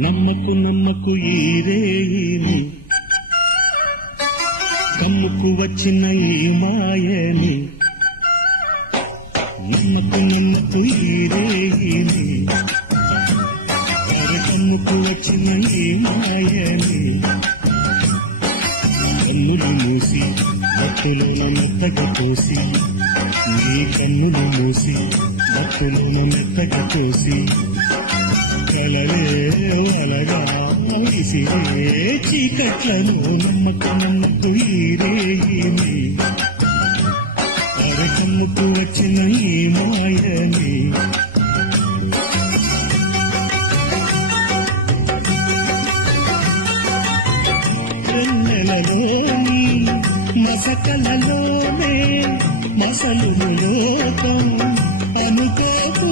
నమ్మకు నమ్మకు ఈ రేయిని, కమ్ముకు వచ్చిన ఈ మాయని. నమ్మకు నమ్మకు ఈ రేయిని, కమ్ముకు వచ్చిన ఈ మాయని. కన్నులు మూసి భక్తులోన మెత్తగా పోసి, నీ కన్నులు మూసి భక్తులోన మెత్తగా పోసి, కలలే వలగా విసిరే చీకట్లను. నమ్మకు నమ్మకు ఈ రేయిని, కమ్ముకు వచ్చిన ఈ మాయని. వెన్నెలలోని మసకలలోనే మసలు లోకం అనుకోకు.